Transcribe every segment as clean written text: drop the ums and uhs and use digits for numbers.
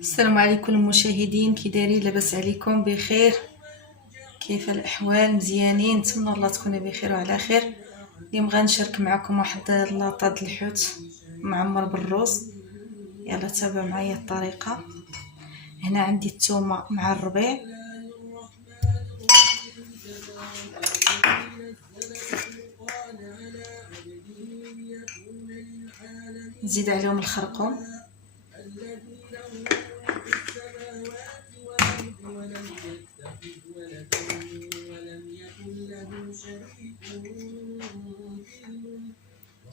السلام عليكم المشاهدين، كي دايرين؟ لاباس عليكم؟ بخير؟ كيف الاحوال؟ مزيانين؟ نتمنى الله تكونوا بخير وعلى خير. اليوم غنشارك معكم واحد لاطه د الحوت معمر بالروز. يلا تابعوا معايا الطريقه. هنا عندي الثومه مع الربيع، نزيد عليهم الخرقوم،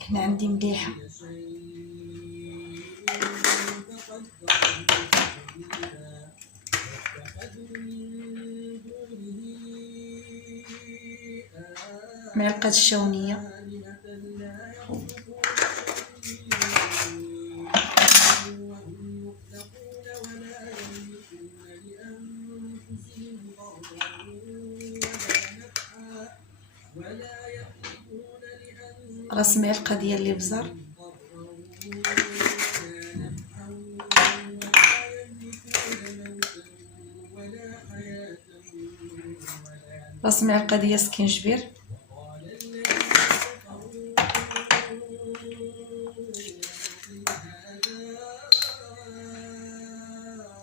هنا عندي مليحه، معلقه الشونيه، راس معلقه ديال الابزار، راس معلقه ديال السكينجبير،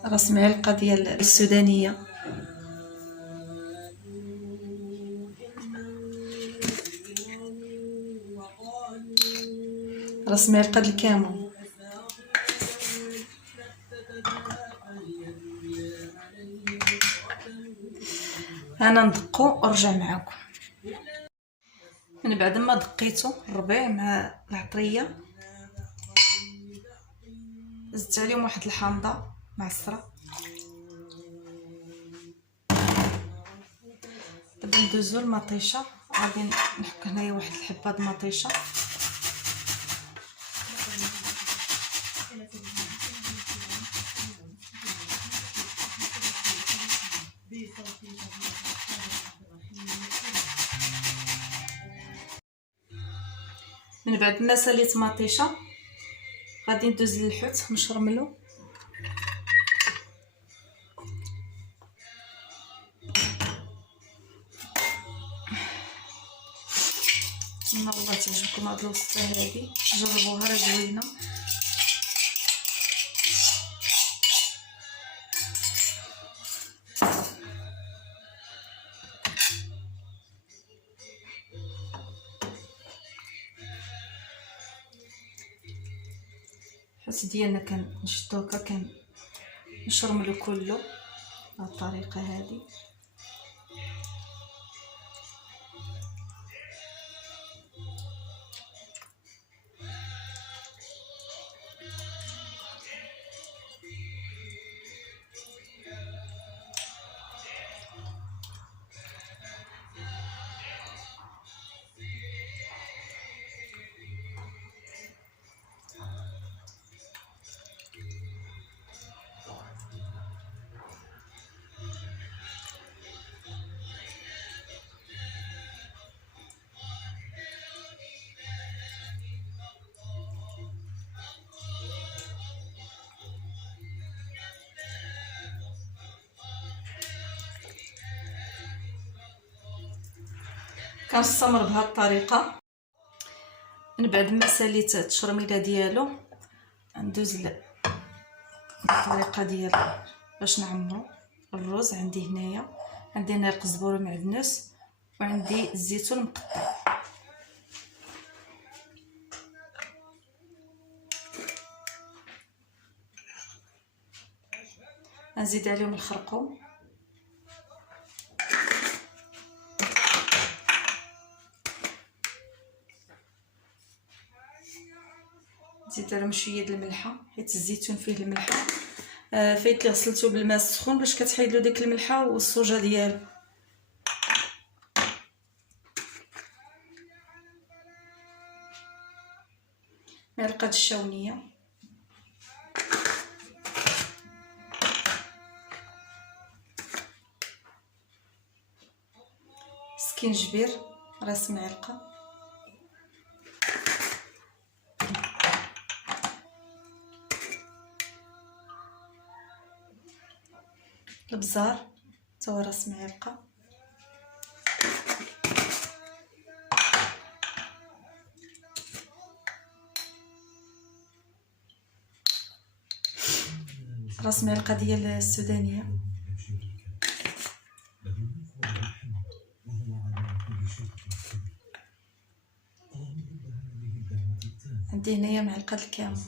راس معلقه ديال السودانيه، راس معلقه الكمون. انا ندقو ونرجع معكم. من بعد ما دقيتو الربيع مع العطريه، زدت عليهم واحد الحامضه معصره. دابا ندوزو المطيشه، غادي نحك هنايا واحد الحبه د المطيشه، من بعد ما ساليت مطيشه غادي ندوز للحوت نشرملو. نتمنى والله تعجبكم هاد الوصفه هادي، جربوها راه زوينه. الحوت ديالنا كنشدو هكا كنشرملو كله بهاد الطريقه هادي. كنستمر بهاد الطريقه. من بعد ما ساليت التشرميله ديالو ندوز الطريقه ديال باش نعمرو الروز. عندي هنايا القزبور ومعدنوس، وعندي الزيتون مقطع. نزيد عليهم الخرقوم، نزيد عليهم شويه د الملحه حيت الزيتون فيه الملحه. فايت لي غسلته بالماء السخون باش كتحيد له ديك الملحه والصوجه ديالو. معلقه الشونيه، سكينجبير راس معلقه، البزار تا هو راس معلقه، راس معلقه ديال السودانيه، عندي هنايا معلقه الكامل،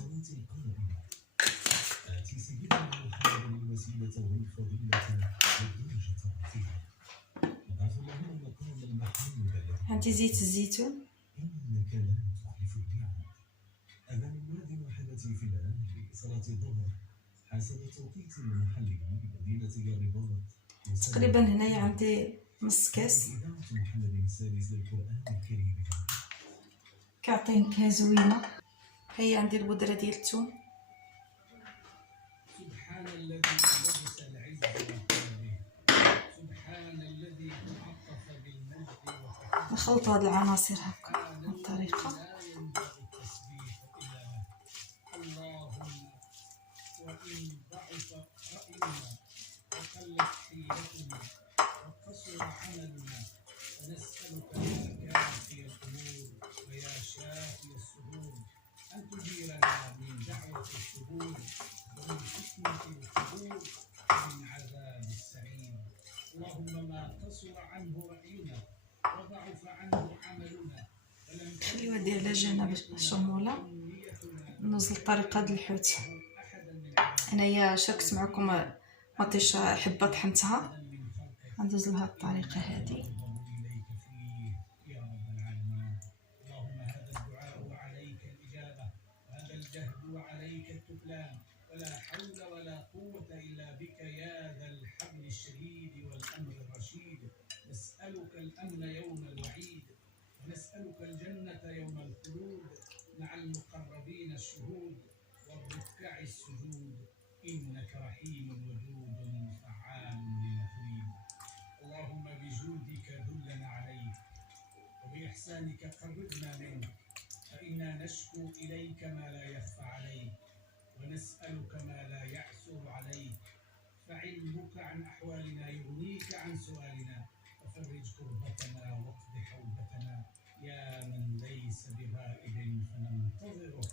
عندي زيت الزيتون، تقريبا هنايا عندي نص كاس، كيعطي نكهه زوينه. هي عندي البودره ديال الثوم، سبحان الذي لبس العز والكرم، سبحان الذي تعطف بالمجد وتحدث. نخلط هاد العناصر هكا بالطريقه. لا ينبغي التسبيح الا اللهم وان ضعف راينا وقلت حيلتنا وقصر عملنا فنسالك يا كافي الامور ويا شافي الصدور ان تجيرنا من دعوه الشهور ومن فتنة القبور ومن عذاب السعير. اللهم ما قصر عنه رأينا وضعف عنه عملنا خليوها دير على جنب الشموله. نوصل الطريقه ديال الحوت. انايا شاركت معكم مطيشه حبه طحنتها، غندوز لها الطريقه هذه. وعليك التكلان ولا حول ولا قوة إلا بك يا ذا الحبل الشديد والأمر الرشيد. نسألك الأمن يوم الوعيد ونسألك الجنة يوم الخلود مع المقربين الشهود والركع السجود إنك رحيم ودود فعال لما تريد. اللهم بجودك دلنا عليك وبإحسانك قربنا منك، فإنا نشكو إليك ما لا يخفى عليك ونسألك ما لا يعسر عليك، فعلمك عن أحوالنا يغنيك عن سؤالنا، وفرج كربتنا واقض حوبتنا يا من ليس بغائب فننتظره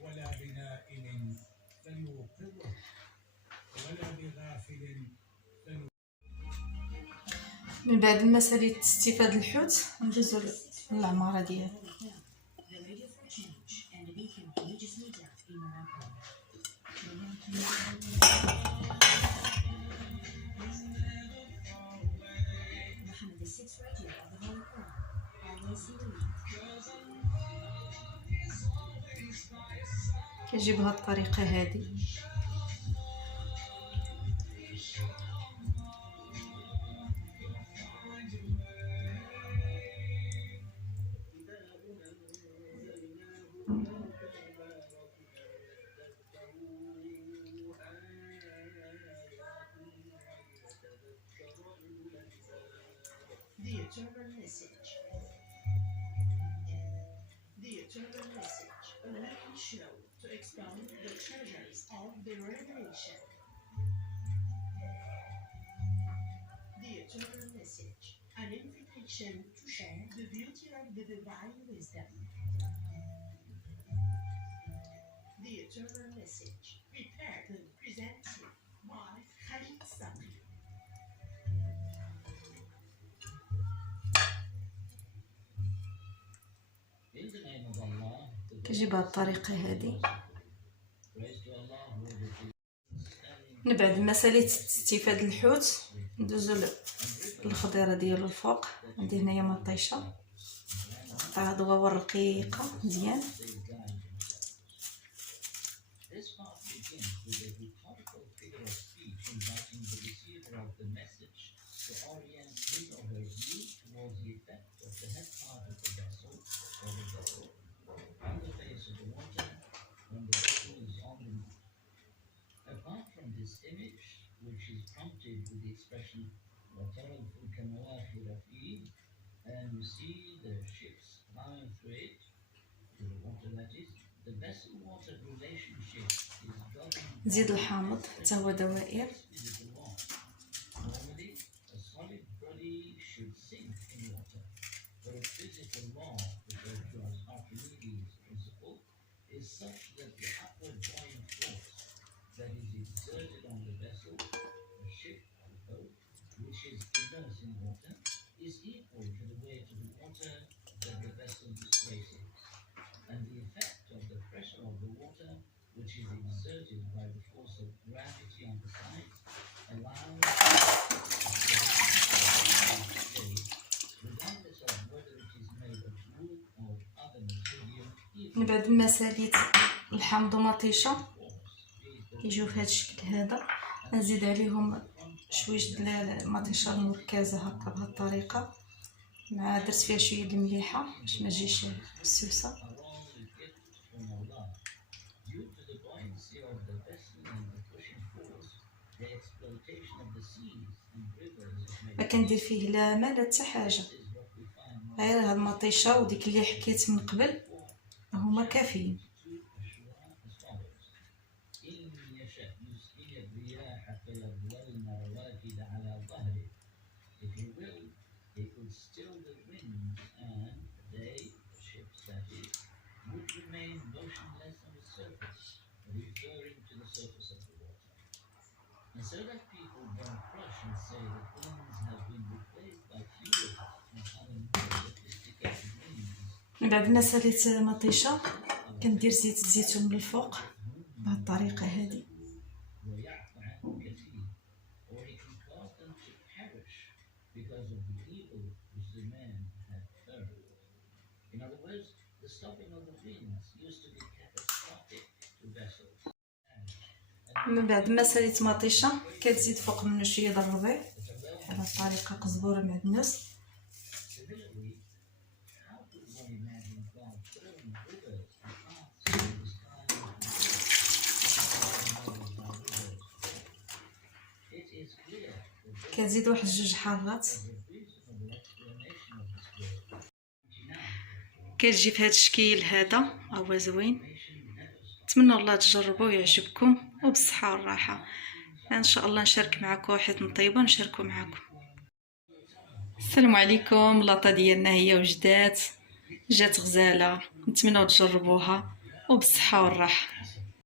ولا بنائم فنوقظه ولا بغافل من بعد ما ساليت استفاد الحوت ندوزو للعماره ديالو. كيجي بهاد الطريقه هذه. The eternal message. The eternal message, a weekly show to expound the treasures of the revelation. The eternal message, an invitation to share the beauty of the divine wisdom. The eternal message, prepared and presented by Khalid Sabri. كيجي بهاد الطريقه هذه. من بعد ما ساليت استفاد الحوت ندوزو للخضيره ديالو الفوق. عندي هنايا مطيشه قطعها دواور رقيقه مزيان. Which is prompted with the expression وَتَرَى الْفُلْكَ مَوَاخِرَ فِيهِ, and you see the ships plowing through it, through the water that is. The vessel-water relationship is governed. زيد الحامض حتى هو دوائر. law referred to as Archimedes' principle is such that the upward buoyant force that is exerted on the vessel, the ship or boat, which is immersed in water, is equal to the weight of the water that the vessel displaces, and the effect of the pressure of the water, which is exerted by the force of gravity on the sides, allows the regardless of whether it is made of wood or other material, من بعد ما ساليت الحامض ومطيشه كيجيو في هذا الشكل هذا. نزيد عليهم شويش د المطيشه المركزه هكا بهذه الطريقه، مع درت فيها شويه د المليحه باش ما تجيش مسوسه. ما كندير فيه لا ما لا حتى حاجه، غير هاد المطيشه وديك اللي حكيت من قبل هما كافيين. And so that people don't crush and say that winds have been replaced by fewer and other more sophisticated means. من بعد ما ساليت مطيشه كندير زيت الزيتون من الفوق بهذه الطريقه هذه. ويعفو عنه كثير, or he can cause them to perish because of the evil which the man had heard. In other words, the stopping of the winds used to be catastrophic to vessels. من بعد ما ساليت مطيشه كتزيد فوق منه شويه د الربيع بهذه الطريقه قزبوره معدنوس. كنزيد واحد جوج حارات. كتجي في هذا الشكل هذا هو زوين. نتمنى الله تجربوا ويعجبكم وبالصحه والراحه. ان شاء الله نشارك معكم واحد طيبه نشاركو معكم. السلام عليكم. لاطه ديالنا هي وجدات، جات غزاله، نتمنى تجربوها وبالصحه والراحه.